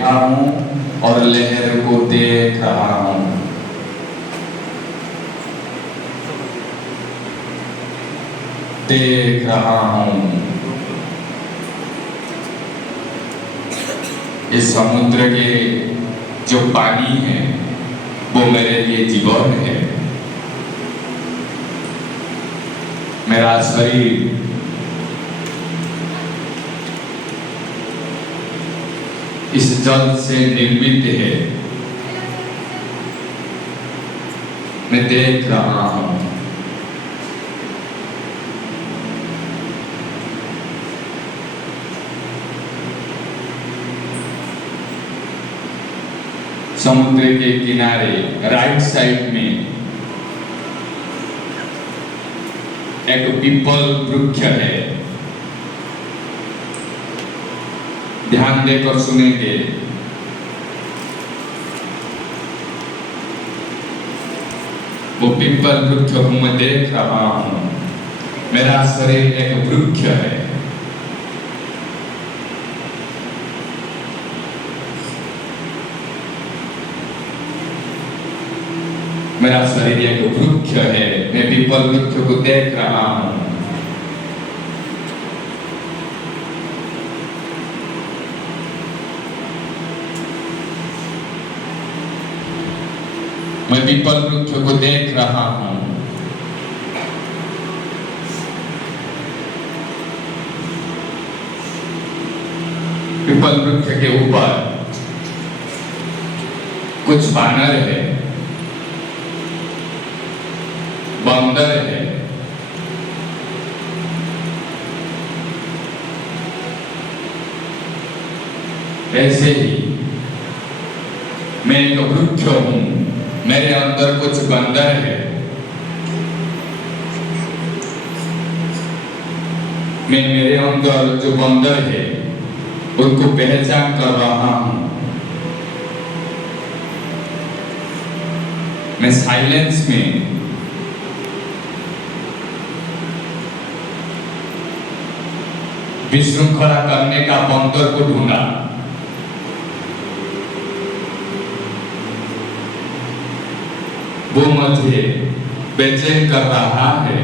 बैठा हूँ और लहर को देख रहा हूँ। देख रहा हूँ इस समुद्र के जो पानी है वो मेरे लिए जीवन है। मेरा शरीर इस जल से निर्मित है। मैं देख रहा हूं समुद्र के किनारे राइट साइड में एक पीपल वृक्ष है। ध्यान देकर सुनेंगे। वो पीपल वृक्ष को मैं देख रहा हूं। मेरा शरीर एक वृक्ष है। मेरा शरीर एक वृक्ष है। मैं पीपल वृक्ष को देख रहा हूं। मैं पीपल वृक्ष को देख रहा हूं। पीपल वृक्ष के ऊपर कुछ बानर है, बंदर है। ऐसे ही मैं एक वृक्ष हूं। मेरे अंदर कुछ बंदर है। मैं मेरे अंदर जो बंदर है उनको पहचान कर रहा हूं। मैं साइलेंस में विशृंखला करने का बंदर को ढूंढा। वो मुझे बेचैन कर रहा है।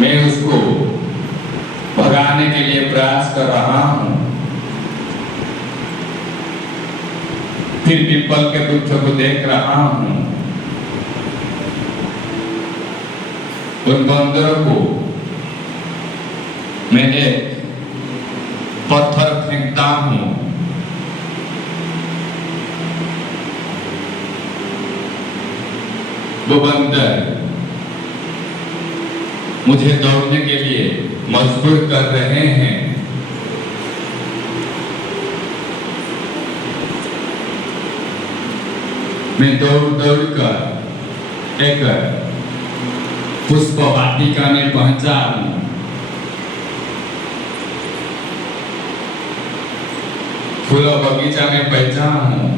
मैं उसको भगाने के लिए प्रयास कर रहा हूं। फिर पीपल के वृक्ष को देख रहा हूं। उन बंदरों को मैं एक पत्थर फेंकता हूं। वो बंदर मुझे दौड़ने के लिए मजबूर कर रहे हैं। मैं दौड़ कर एक पुष्प वाटिका में पहुंचा हूं। फूल बगीचा में पहुंचा हूं।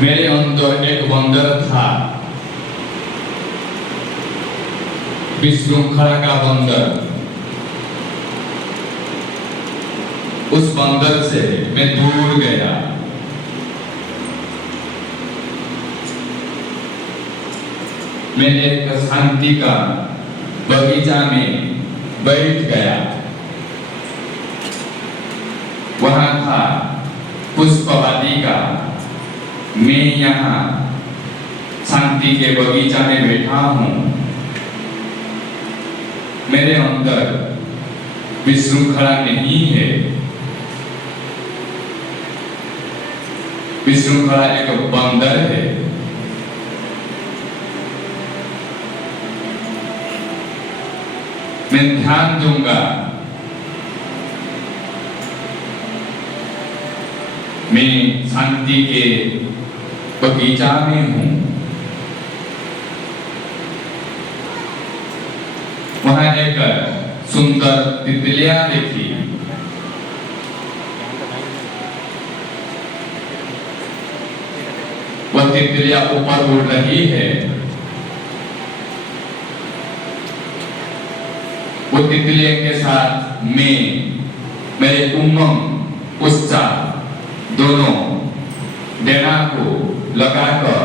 मेरे अंदर एक बंदर था, विशृंखला का बंदर। उस बंदर से मैं दूर गया। मैं एक शांति का बगीचा में बैठ गया। वहां था पुष्प वाटिका। मैं यहाँ शांति के बगीचा में बैठा हूँ। मेरे अंदर विशृंखला नहीं है। विशृंखला एक बंदर है। मैं ध्यान दूंगा। मैं शांति के बगीचा में हूं। वहां एक सुंदर तितलियां देखी। वह तितलियां ऊपर उड़ रही है। वो तितलियों के साथ मेरे उमंग उत्साह दोनों डेना को लगाकर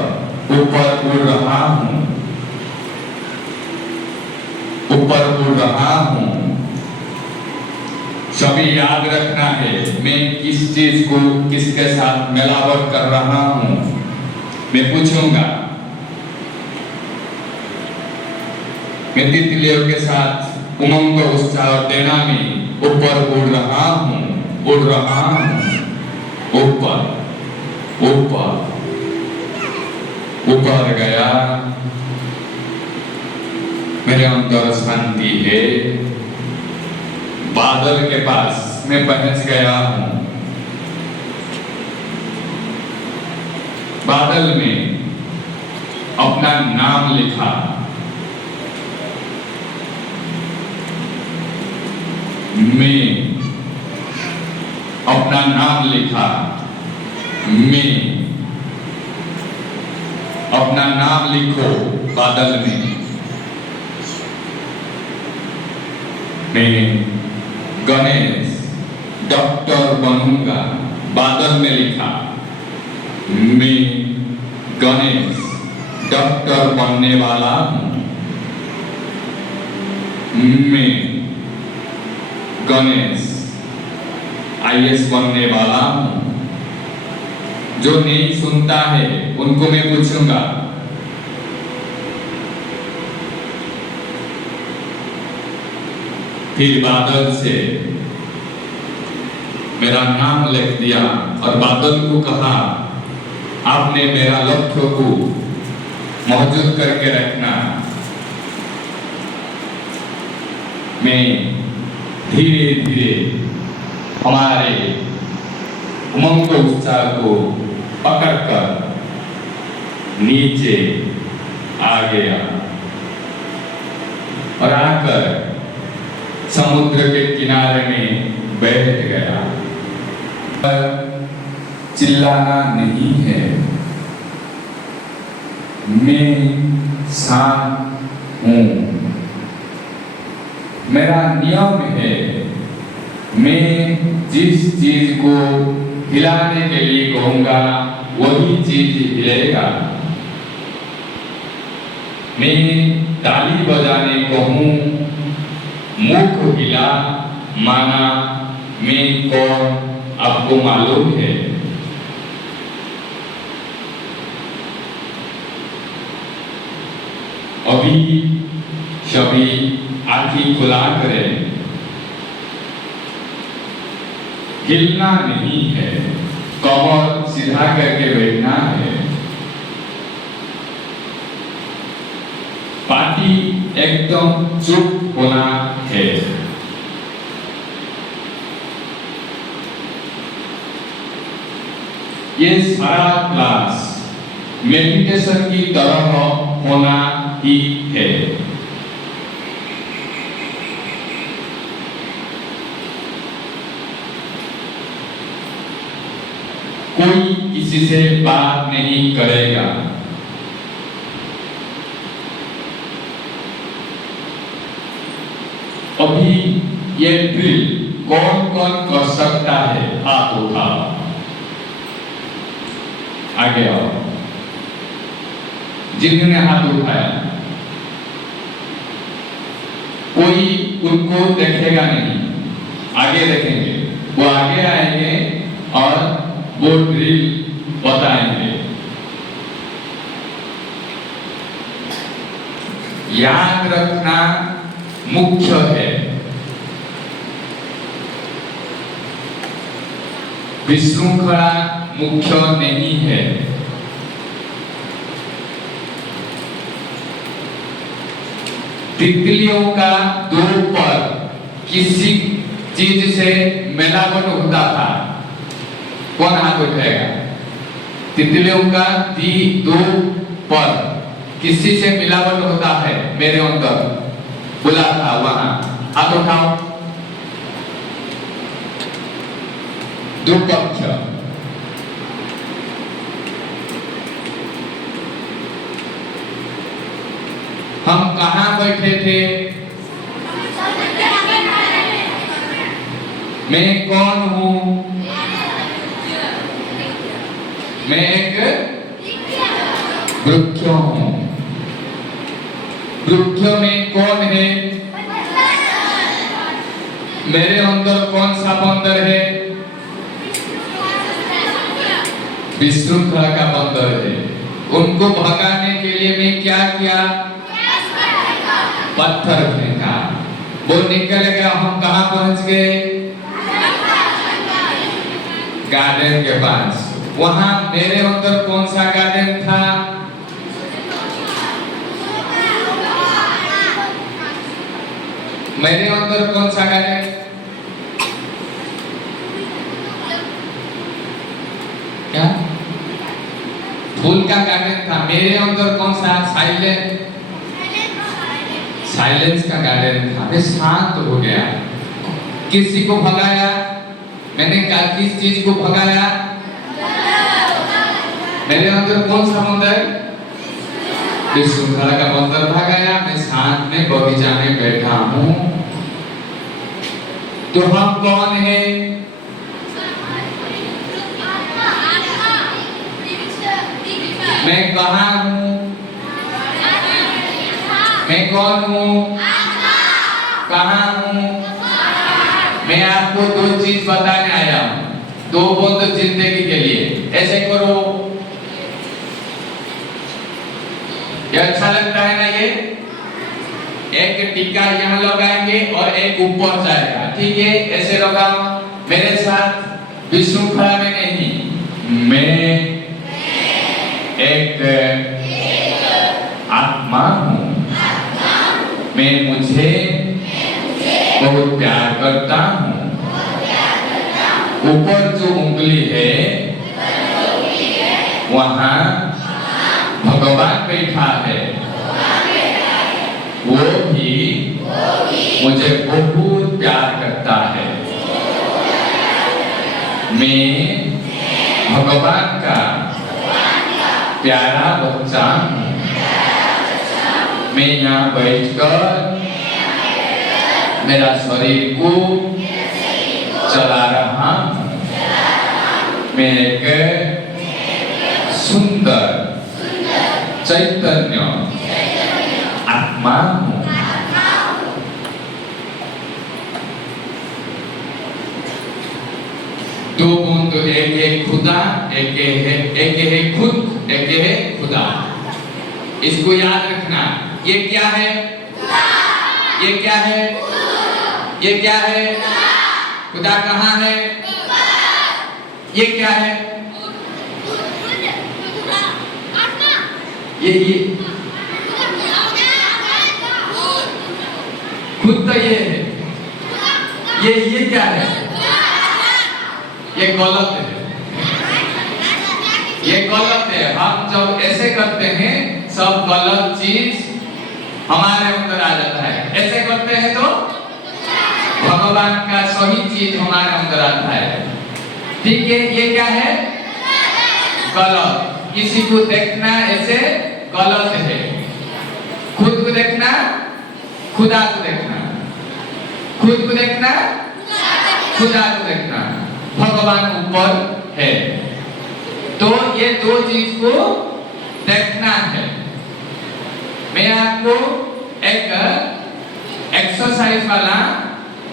ऊपर उड़ रहा हूं, ऊपर उड़ रहा हूं। सभी याद रखना है मैं किस चीज को किसके साथ मिलावट कर रहा हूं। मैं पूछूंगा, मैं तितलियों के साथ उमंग उत्साह और देना में ऊपर उड़ रहा हूं, उड़ रहा हूं, ऊपर ऊपर ऊपर गया। मेरे अंदर शांति है। बादल के पास मैं पहुंच गया हूं। बादल में अपना नाम लिखा। मैं अपना नाम लिखा। मैं अपना नाम लिखो बादल में। मैं गणेश डॉक्टर बनूंगा। बादल में लिखा। मैं गणेश डॉक्टर बनने वाला हूं। मैं गणेश आईएएस बनने वाला हूं। जो नहीं सुनता है उनको मैं पूछूंगा, फिर बादल से मेरा नाम लिख दिया और बादल को कहा, आपने मेरा लक्ष्य को मौजूद करके रखना। मैं धीरे धीरे हमारे उमंग उत्साह को पकड़कर नीचे आ गया और आकर समुद्र के किनारे में बैठ गया। चिल्लाना नहीं है। मैं शांत हूं। मेरा नियम है, मैं जिस चीज को हिलाने के लिए कहूंगा वही चीज हिलेगा। मैं ताली बजाने कहूं, मुख हिला माना मैं कौन आपको मालूम है। अभी सभी आंखें खुला करें। हिलना नहीं है, कमर सीधा करके बैठना है। पार्टी एकदम चुप होना है। ये सारा क्लास मेडिटेशन की तरह होना ही है। कोई किसी से बात नहीं करेगा। अभी ये ड्रिल कौन कौन कर सकता है? हाथ उठाओ, आगे आओ। जिन्होंने हाथ उठाया कोई उनको देखेगा नहीं, आगे देखेंगे। वो आगे आएंगे और वो ड्रिल बताएंगे। याद रखना मुख्य है, विशृंखला मुख्य नहीं है। तितलियों का दो पर किसी चीज से मिलावट होता था, कौन हाथ उठाएगा? तितलियों का दो पर किसी से मिलावट होता है, मेरे अंदर बोला था, वहां हाथ उठाओ। दो पक्ष, हम कहां बैठे थे? मैं कौन हूँ? मैं एक वृक्ष हूँ। वृक्ष में कौन है? मेरे अंदर कौन सा बंदर है? विश्रृंखला का बंदर है। उनको भगाने के लिए मैं क्या किया? पत्थर फेंका। वो निकल गया। हम कहाँ पहुंच गए? गार्डन के पास। वहां मेरे अंदर कौन सा गार्डन था? मेरे अंदर कौन सा गार्डन? क्या? फूल का गार्डन था। मेरे अंदर कौन सा? साइलेंस का गार्डन था। मैं शांत हो गया। किसी को भगाया? मैंने किस चीज को भगाया? मेरे अंदर कौन सा बंदर? विश्रृंखला का बंदर भगाया। मैं शांत में बगीचा में बैठा हूँ। तो हम कौन है? मैं कहाँ हूँ? मैं कौन हूँ? कहाँ हूँ? मैं आपको दो चीज बताने आया हूँ। दो बोल जिंदगी के लिए। ऐसे करो। ये अच्छा लगता है ना? ये एक टीका यहाँ लगाएंगे और एक ऊपर जाएगा। ठीक है? ऐसे लगाओ मेरे साथ। विश्रृंखला में नहीं। मैं एक आत्मा हूँ। मैं मुझे बहुत प्यार करता हूँ। ऊपर जो उंगली है वहाँ भगवान बैठा है। वो भी मुझे बहुत प्यार करता है। मैं भगवान का प्यारा बच्चा हूँ। मैं यहाँ बैठकर मेरा शरीर को चला रहा हूँ। मैं एक सुंदर चैतन्य आत्मा हूँ। दो बूंद, एक है खुदा, एक है खुद, एक है खुदा। इसको याद रखना। ये क्या है? ये क्या है? ये क्या है? खुदा कहाँ है? ये क्या है? ये खुद तो ये है। ये क्या है? ये गलत है। ये गलत है। हम जब ऐसे करते हैं सब गलत चीज हमारे अंदर आ जाता है। ऐसे करते हैं तो भगवान का सही चीज हमारे अंदर आता है। ठीक है? ये क्या है? गलत। किसी को देखना ऐसे गलत है। खुद को देखना, खुदा को देखना। खुद को देखना, खुदा को देखना। भगवान ऊपर है। तो ये दो चीज को देखना है। मैं आपको एक एक्सरसाइज वाला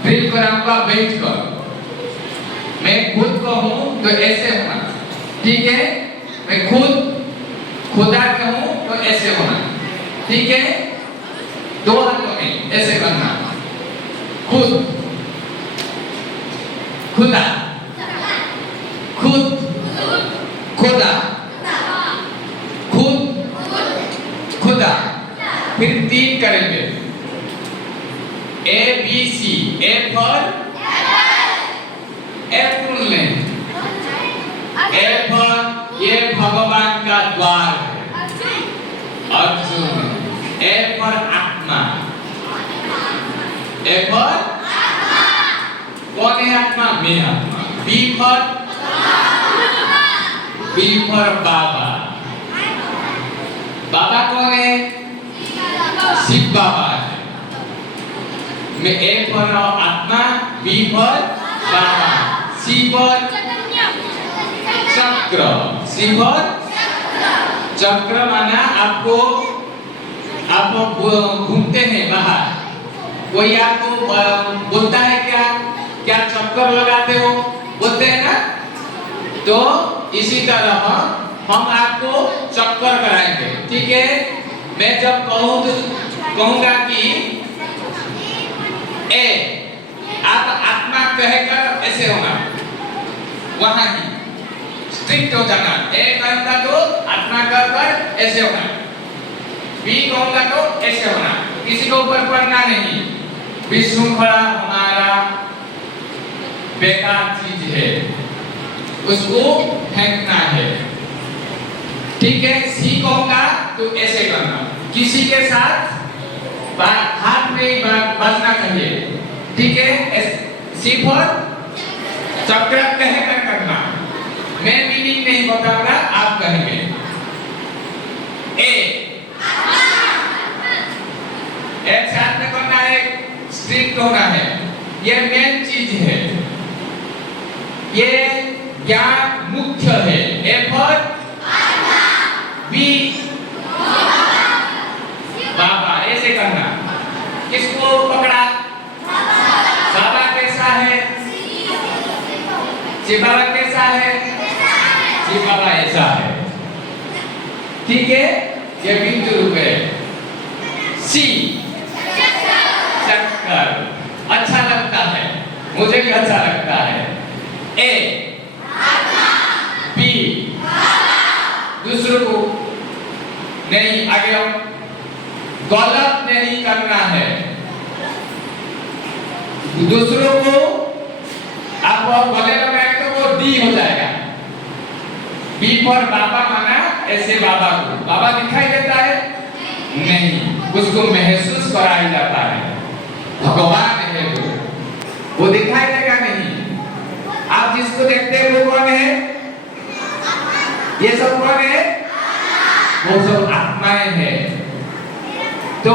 ड्रिल कराऊंगा बैठकर। मैं खुद को हूं तो ऐसे होना। ठीक है? मैं खुद खुदा का हूं तो ऐसे होना। ठीक है? दो हाथों में ऐसे करना। खुद, खुदा, खुद, खुदा, खुद, खुदा। फिर तीन करेंगे। ABC। A for एप्पल लें। A for ये भगवान का द्वार है। अर्जुन। A for आत्मा। A for कौन है आत्मा? मैं आत्मा। B for बाबा। बाबा कौन है? शिव बाबा है। मैं A for आत्मा, B for बाबा। सी पर चक्र। सी पर चक्र माना आपको आप घूमते हैं बाहर, कोई आपको बोलता है क्या क्या चक्कर लगाते हो, बोलते हैं ना। तो इसी तरह हम आपको चक्कर कराएंगे, ठीक है। मैं जब कहूंगा कि ए, आप आत्मा कहकर ऐसे होना, वहां ही स्ट्रिक्ट हो जाना। ए कहूंगा तो आत्मा कहकर ऐसे होना, बी कहूंगा तो ऐसे होना, किसी को ऊपर पड़ना नहीं। विशृंखला हमारा बेकार चीज है, उसको फेंकना है, ठीक है। सी कहूंगा तो ऐसे करना, किसी के साथ हाथ में बजना चाहिए, ठीक है। सी पर चक्र कहकर करना, मैं मीनिंग नहीं बताऊंगा, आप कहेंगे। ए एक साथ में करना है, स्ट्रिक्ट होना है, ये मेन चीज है, ये ज्ञान मुख्य है। ए पर बी बाबा, ऐसे करना। किसको पकड़ा? बाबा कैसा है? जी बाबा कैसा है? जी बाबा ऐसा है, ठीक है। ये बिंदु रूप है। सी चक्कर, अच्छा लगता है, मुझे भी अच्छा लगता है। ए बी दूसरों को नहीं, आगे हम गलत नहीं करना है, दूसरों को आप गले लगाए तो वो डी हो जाएगा। बी पर बाबा माना ऐसे बाबा को, बाबा दिखाई देता है नहीं, उसको महसूस कराया जाता है, भगवान है वो दिखाई देगा नहीं। आप जिसको देखते हैं वो कौन है? ये सब कौन है? वो सब आत्माएं हैं। तो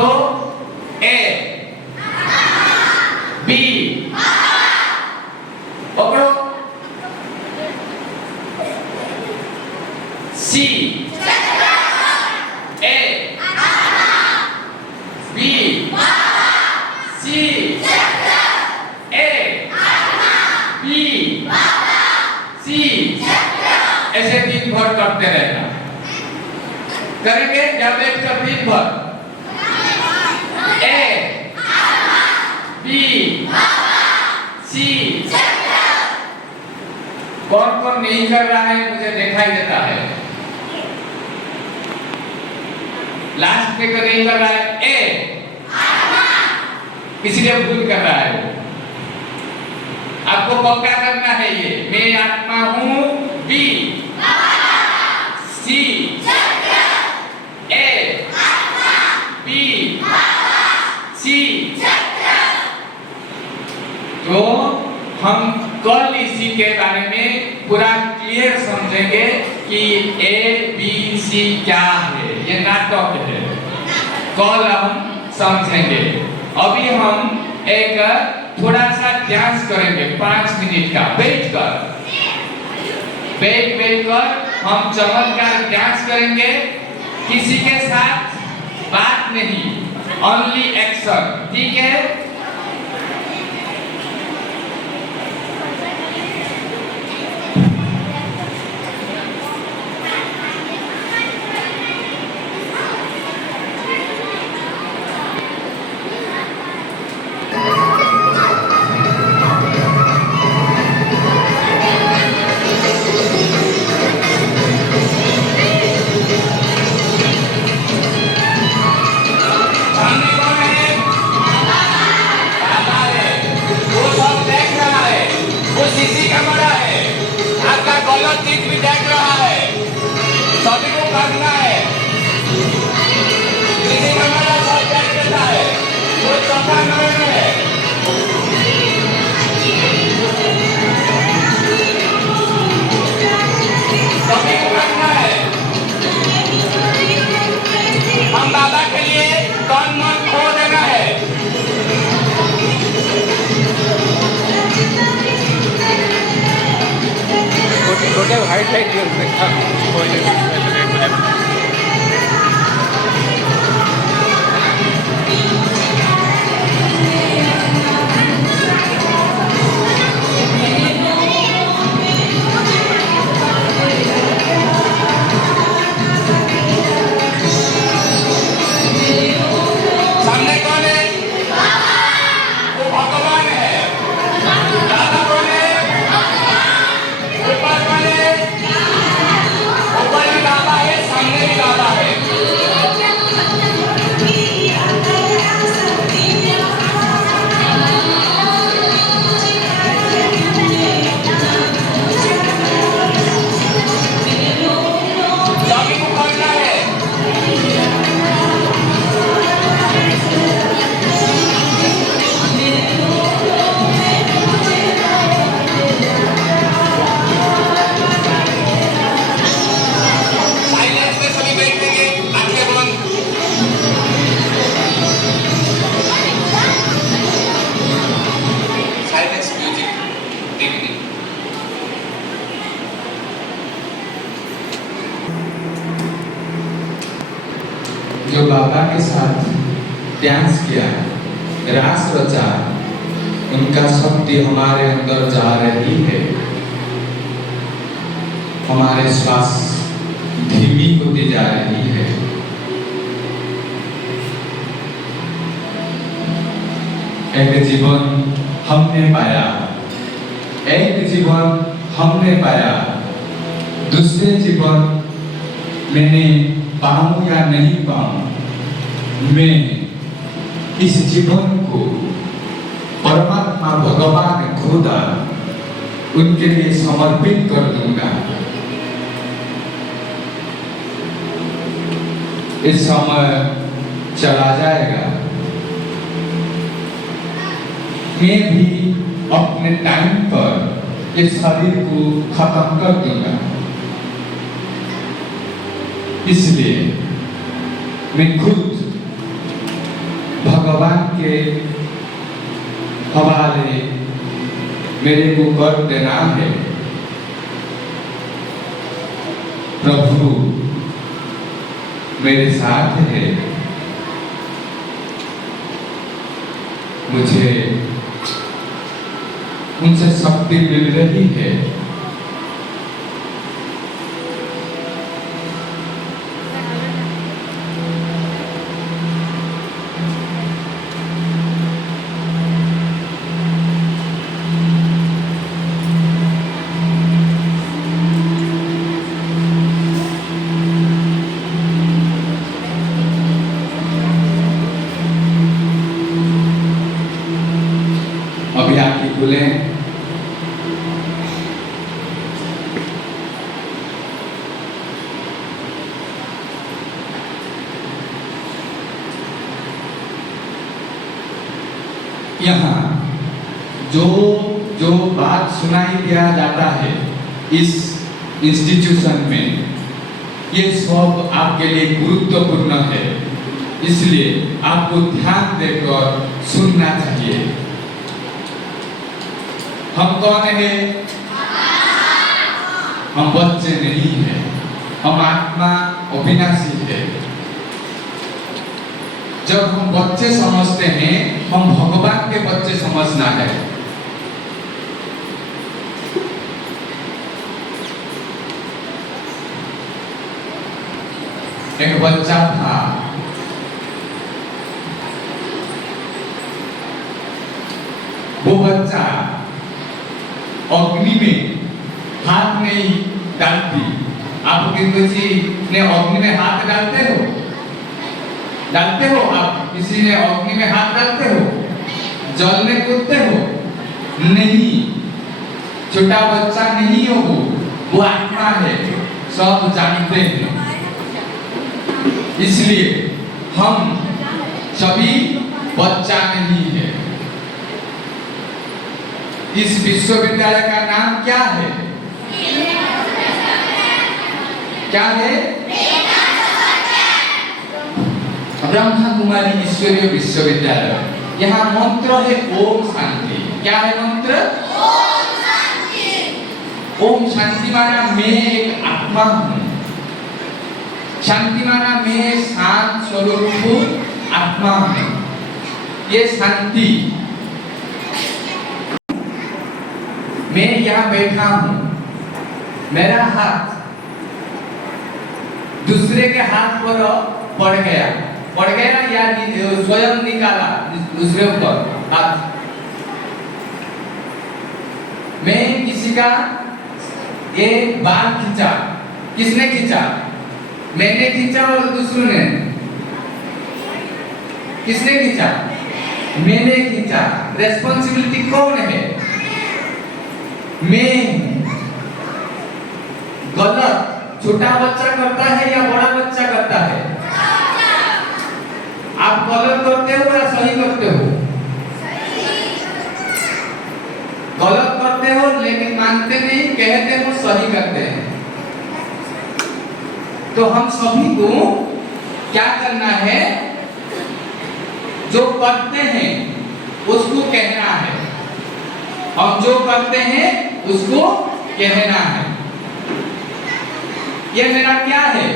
ए बी पकड़ो, सी A B C A B सी, ऐसे दिन भर करते रहना। करेंगे जब बैठ कर दिन भर। ए बी सी, कौन कौन नहीं कर रहा है मुझे दिखाई देता है। लास्ट में कर नहीं कर रहा है। ए इसलिए भूल कर रहा है, आपको पक्का करना है ये, मैं आत्मा हूं। B C A B C. तो हम कल इसी के बारे में पूरा क्लियर समझेंगे कि ए बी सी क्या है, ये नाटक है, कल हम समझेंगे। अभी हम एक थोड़ा सा ध्यान करेंगे 5 मिनट का, बैठ कर हम चमत्कार ध्यान करेंगे, किसी के साथ बात नहीं, ओनली एक्शन, ठीक है। हम बाबा के लिए तन मन खो देना है। सामने कौन है? वो भगवान है। दादा कौन है? ऊपर कौन है? ऊपर भी दादा है, सामने भी दादा है। चाबी को खोलना है। साइलेंस में सभी बैठेंगे, आंखें बंद। Silence music TV. जो बाबा के साथ डांस किया, रास रचा, उनका शक्ति हमारे अंदर जा रही है। हमारे श्वास धीमी होती जा रही है। एक जीवन हमने पाया, एक जीवन हमने पाया, दूसरे जीवन मैंने पाऊं या नहीं पाऊं, मैं इस जीवन को परमात्मा भगवान खुदा उनके लिए समर्पित कर दूंगा। इस समय चला जाएगा, मैं भी अपने टाइम पर इस शरीर को खत्म कर दूंगा। इसलिए मैं खुद भगवान के हवाले मेरे को कर देना है। प्रभु मेरे साथ है, मुझे उनसे शक्ति मिल रही है। अभी आके बोले यहाँ जो जो बात सुनाई दिया जाता है इस इंस्टीट्यूशन में, ये सब आपके लिए गुरुत्वपूर्ण है। इसलिए आपको ध्यान देकर सुनना चाहिए। हम कौन है? हम बच्चे नहीं है, हम आत्मा अविनाशी है। जब हम बच्चे समझते हैं, हम भगवान के बच्चे समझना है। एक बच्चा था, वो बच्चा अग्नि में हाथ नहीं डालती। आप किसी ने अग्नि में हाथ डालते हो? डालते हो? आप किसी ने अग्नि में हाथ डालते हो? जल में कूदते हो? नहीं। छोटा बच्चा नहीं हो, वो आत्मा है, सब जानते हैं। इसलिए हम सभी बच्चा नहीं है। इस विश्वविद्यालय का नाम क्या है? क्या है? ब्रह्मा कुमारी ईश्वरीय विश्वविद्यालय। यहाँ मंत्र है ओम शांति। क्या है मंत्र? ओम शांति। ओम शांति माना मैं एक आत्मा हूँ। शांति माना मैं शांत स्वरूप आत्मा हूँ। ये शांति, मैं यहाँ बैठा हूँ, मेरा हाथ दूसरे के हाथ पर पड़ गया या स्वयं निकाला दूसरे ऊपर हाथ। मैं किसी का ये बाल खींचा, किसने खींचा? मैंने खींचा और दूसरों ने? किसने खींचा? मैंने खींचा। रेस्पॉन्सिबिलिटी कौन है? मैं। गलत छोटा बच्चा करता है या बड़ा बच्चा करता है? आप गलत करते हो या सही करते हो? गलत करते हो लेकिन मानते नहीं, कहते हो सही करते हैं। तो हम सभी को क्या करना है? जो करते हैं उसको कहना है। हम जो करते हैं उसको कहना है। ये मेरा क्या है?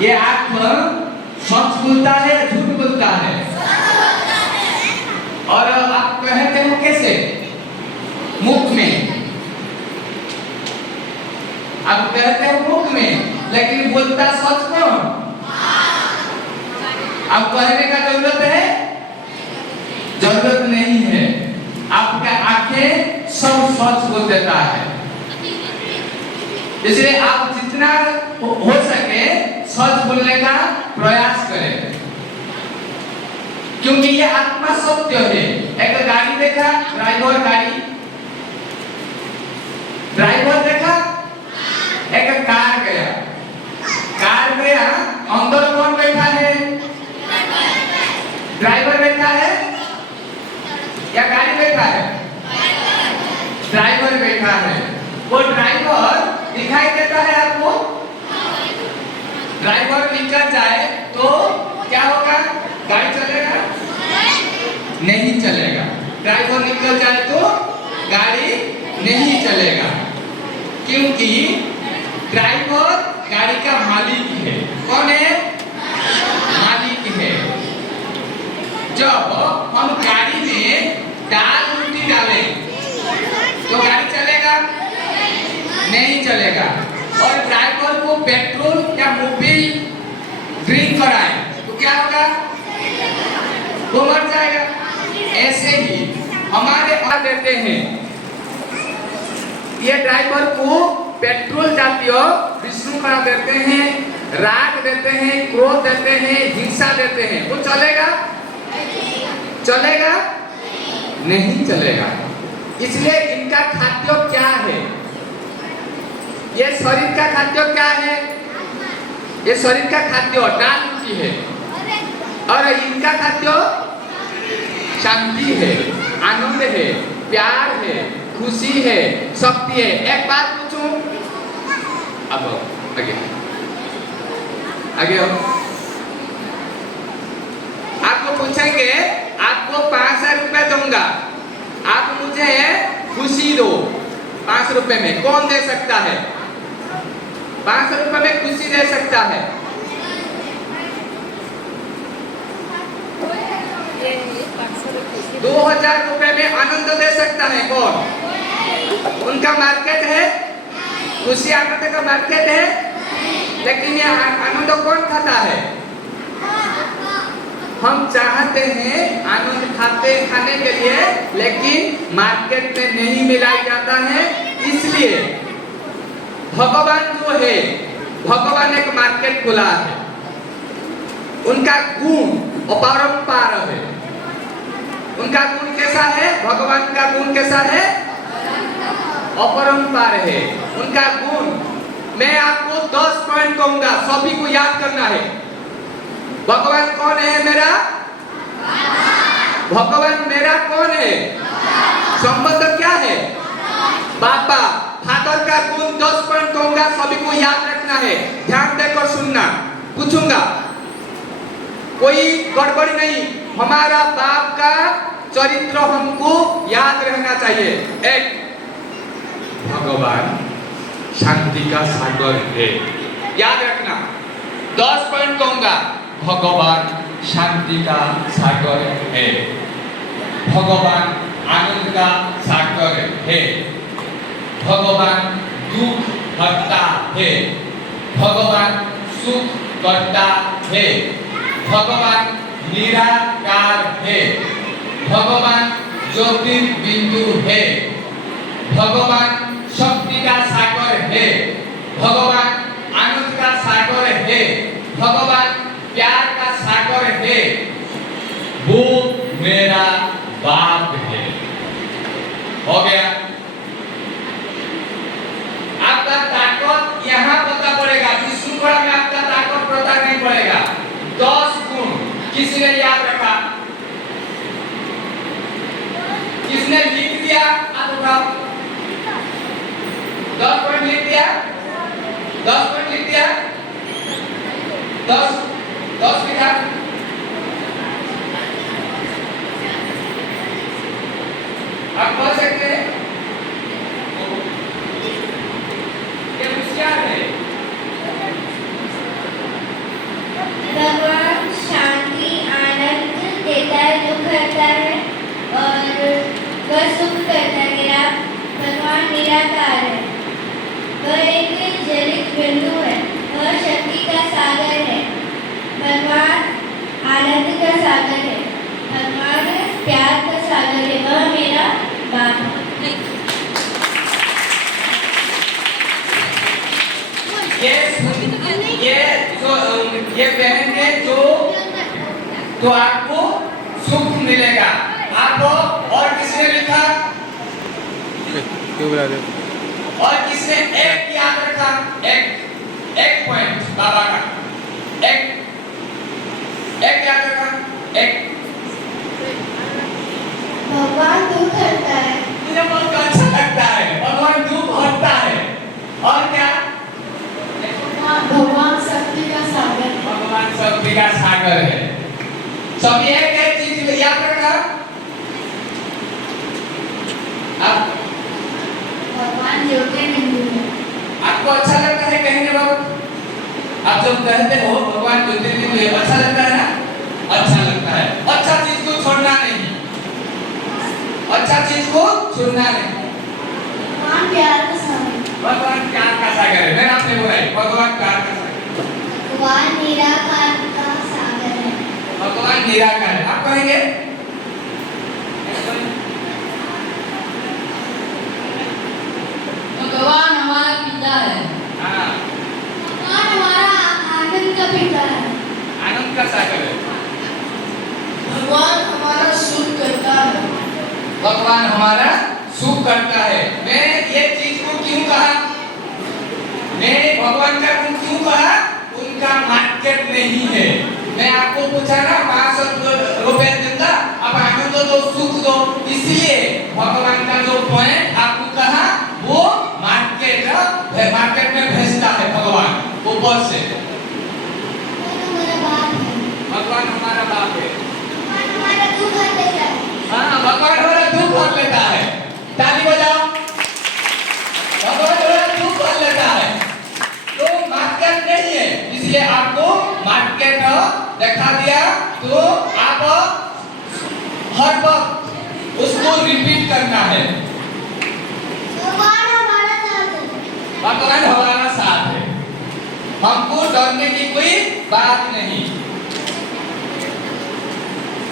ये आंख सच बोलता है, झूठ बोलता है? और आप कहते हो कैसे? मुख में। आप कहते हो मुख में, लेकिन बोलता सच कौन? आप कहने का जरूरत है? जरूरत नहीं है। आपका आंखें सब सच बोल देता है। इसलिए आप जितना हो सके सच बोलने का प्रयास करें, क्योंकि ये आत्मा सत्य है। एक गाड़ी देखा, ड्राइवर देखा, एक कार गया, अंदर कौन बैठा है? ड्राइवर बैठा है या गाड़ी बैठा है? ड्राइवर बैठा है। वो ड्राइवर दिखाई देता है आपको? ड्राइवर निकल जाए तो क्या होगा? गाड़ी चलेगा? नहीं चलेगा। ड्राइवर निकल जाए तो गाड़ी नहीं चलेगा, क्योंकि ड्राइवर गाड़ी का मालिक है। कौन है? मालिक है। जब हम गाड़ी में दाल रोटी डालें तो गाड़ी चलेगा? नहीं चलेगा। और ड्राइवर को पेट्रोल या मोबिल ड्रिंक कराए तो क्या होगा? वो मर जाएगा। ऐसे ही हमारे और देते हैं, ये ड्राइवर को पेट्रोल जातीय विशृंखला देते हैं, राग देते हैं, क्रोध देते हैं, हिंसा देते हैं, वो चलेगा? चलेगा? नहीं चलेगा। इसलिए इनका खाद्य क्या है? ये शरीर का खाद्य क्या है? ये शरीर का खाद्य दाल रोटी है, और इनका खाद्य शांति है, आनंद है, प्यार है, खुशी है, शक्ति है। एक बात पूछूं, अब आगे आपको पूछेंगे, आपको 5,000 रुपए दूंगा, आप मुझे खुशी दो 5 रुपए में। कौन दे सकता है? 500 रुपए में खुशी दे सकता है? 2000 रुपए में आनंद दे सकता है? कौन? उनका मार्केट है, खुशी आनंद का मार्केट है, लेकिन ये आनंद कौन खाता है? हम चाहते हैं आनंद खाने के लिए, लेकिन मार्केट में नहीं मिलाया जाता है। इसलिए भगवान जो है, भगवान एक मार्केट खुला है। उनका गुण अपरंपार है। उनका गुण कैसा है? भगवान का गुण कैसा है? अपरंपार है उनका गुण। मैं आपको 10 पॉइंट कहूंगा, सभी को याद करना है। भगवान कौन है मेरा? भगवान मेरा कौन है? संबंध क्या है? पापा, फादर का गुण 10 पॉइंट कहूंगा, सभी को याद रखना है। ध्यान देकर सुनना, पूछूंगा, कोई गड़बड़ी नहीं। हमारा बाप का चरित्र हमको याद रहना चाहिए। एक, भगवान शांति का सागर है। याद रखना, 10 पॉइंट कहूंगा। भगवान शांति का सागर है, भगवान आनंद का सागर है, भगवान दुख हरता है, भगवान सुख करता है, भगवान निराकार है, भगवान ज्योतिर्बिंदु है, भगवान शक्ति का सागर है, भगवान आनंद का सागर है, भगवान प्यार का सागर है। वो मेरा बाप है। हो गया। आपका ताकत यहाँ पता पड़ेगा, विष्णुपुरा में आपका ताकत पता नहीं पड़ेगा। 10 गुण किसी ने याद रखा? किसने लिख दिया? आप उठाओ। 10 पॉइंट लिख दिया? 10 पॉइंट लिख दिया? 10 लिखा? आप बोल सकते हैं? ये होशियार है। भगवान शांति आनंद देता है, दुख हरता है और वह सुख करता है। भगवान निराकार है, वह एक जलित बिंदु है, वह शक्ति का सागर है, भगवान आनंद का सागर है, भगवान प्यार का सागर है, वह मेरा बाप है। ये पहनेंगे तो आपको सुख मिलेगा। आपको और किसने लिखा? और किसने एक याद रखा? एक पॉइंट बाबा का एक याद रखा? एक भगवान दुख हरता है। मुझे बहुत अच्छा लगता है। भगवान दुख हरता है। और क्या? भगवान शक्ति का सागर है। भगवान शक्ति का सागर है। सभी एक चीज याद रखा? आप भगवान ज्योतिर्बिंदु है। आपको अच्छा लगता है कहने बाबू? आप जब कहते हो भगवान ज्योतिर्बिंदु है, अच्छा लगता है ना? अच्छा लगता है। अच्छा चीज को छोड़ना नहीं, अच्छा चीज को छोड़ना नहीं। भगवान प्यार का सागर है। भगवान प्यार का सागर है। मैंने आपने बोला है भगवान प्यार का सागर। भगवान निराकार का सागर है। भगवान निराकार है। आप कहेंगे? भगवान हमारा पिता है। हाँ, भगवान हमारा आनंद का पिता है। आनंद का सागर है। भगवान हमारा सुख करता है। भगवान हमारा सुख करता है। मैं ये चीज को क्यों कहा? मैं भगवान का गुण क्यों कहा? उनका मार्केट नहीं है। मैं आपको पूछा ना 500 रुपए दूंगा, अब आनंद दो, सुख दो, इसलिए भगवान का जो पॉइंट आपको कहा वो मार्केट में भेजता है भगवान ऊपर से। भगवान हमारा बाप है। हमारा दुख हर देता है। हाँ, भगवान हमारा दुख हर लेता है। ताली बजाओ। भगवान हमारा दुख हर लेता है। तो मार्केट नहीं है, इसलिए आपको मार्केट दिखा दिया तो आप हर वक्त उसको रिपीट करना है। भगवान हमारा साथ है। भगवान हमारा साथ है। हमको डरने की कोई बात नहीं।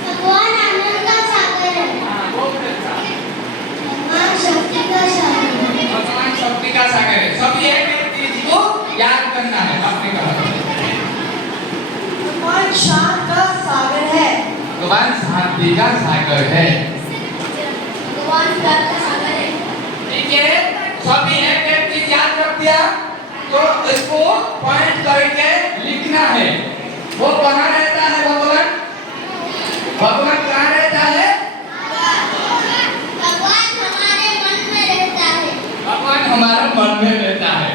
भगवान आनंद का सागर है। हाँ, बहुत अच्छा। भगवान शक्ति का सागर है। भगवान शक्ति का सागर है। सभी एक चीज को याद करना है। आपने कहा भगवान शांत का सागर है। भगवान शांति का सागर है। भगवान प्यार का सागर है। ठीक है, सभी एक चीज याद रख दिया तो इसको पॉइंट करके लिखना है। वो कहाँ रहता है भगवान? भगवान कहाँ रहता है? भगवान हमारे मन में रहता है। भगवान हमारा मन में रहता है।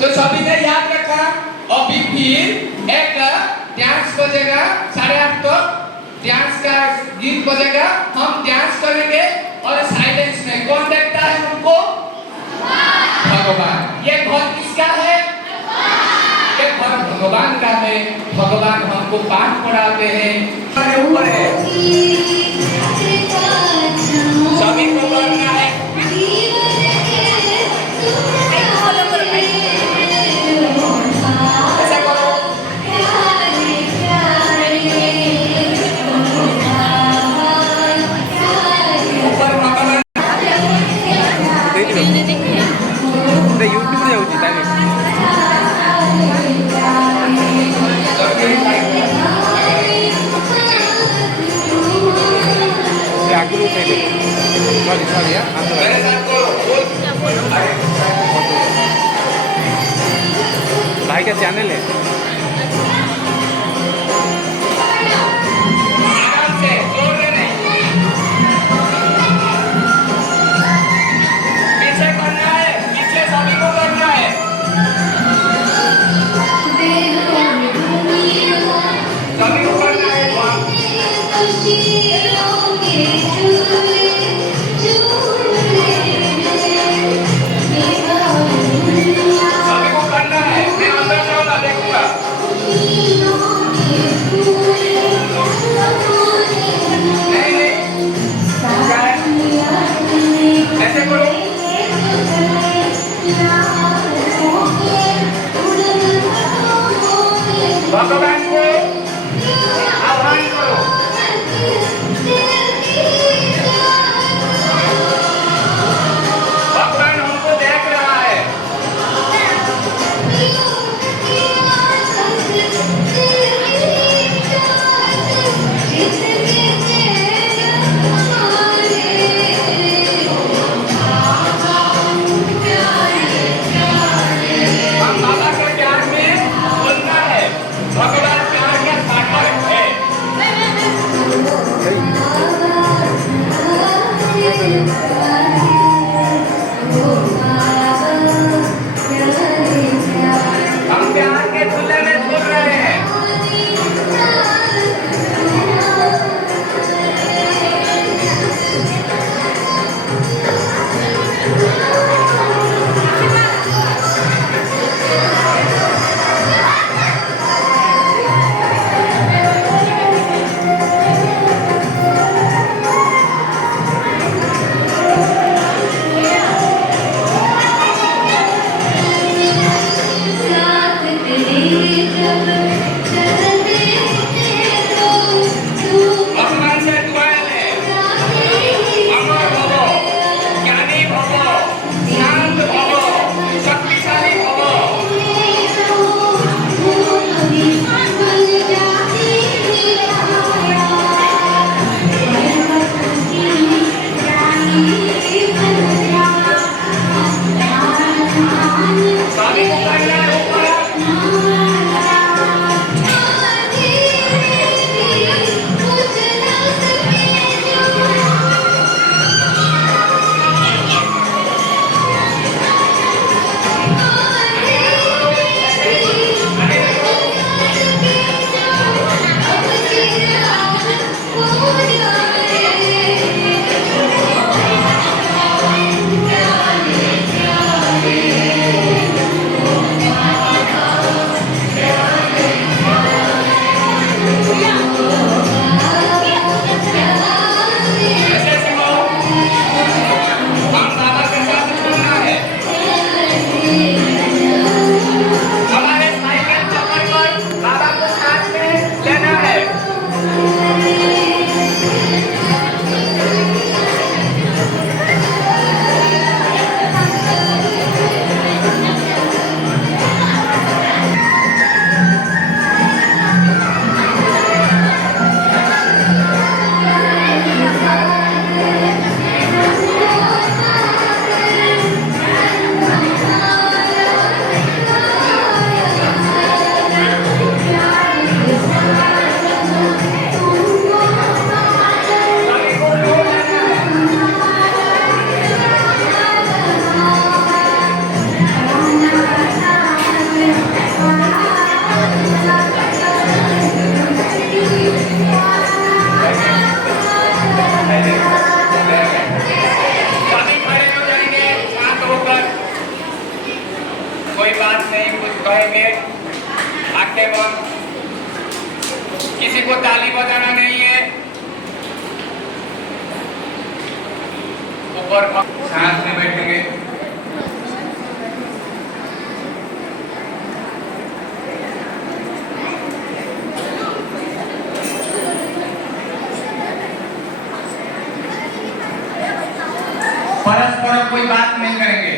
तो सभी ने याद रखा। अभी फिर एक डांस बजेगा 8:30 तक। डांस का गीत बजेगा, हम डांस करेंगे और साइलेंस में। कौन देखता है हमको? भगवान। ये घर किसका है? ये घर भगवान का है। भगवान हमको पाठ पढ़ाते हैं। ऊपर है, सभी को करना है। ऐसा करो। ऊपर भगवान यूट्यूब जाऊँगी डायरेक्ट आगुरी उठाइले सॉरी सॉरी मेरे साथ करो। भाई का चैनल है आराम से, जोर से नहीं। पीछे करना है, पीछे सभी को करना है। सभी को करना है। सभी को करना है। मैं अंदर जाऊंगा, देखूंगा। पढ़ेंगे। आंखें बंद। किसी को ताली बजाना नहीं है। ऊपर सांस में बैठेंगे। परस्पर कोई बात नहीं करेंगे।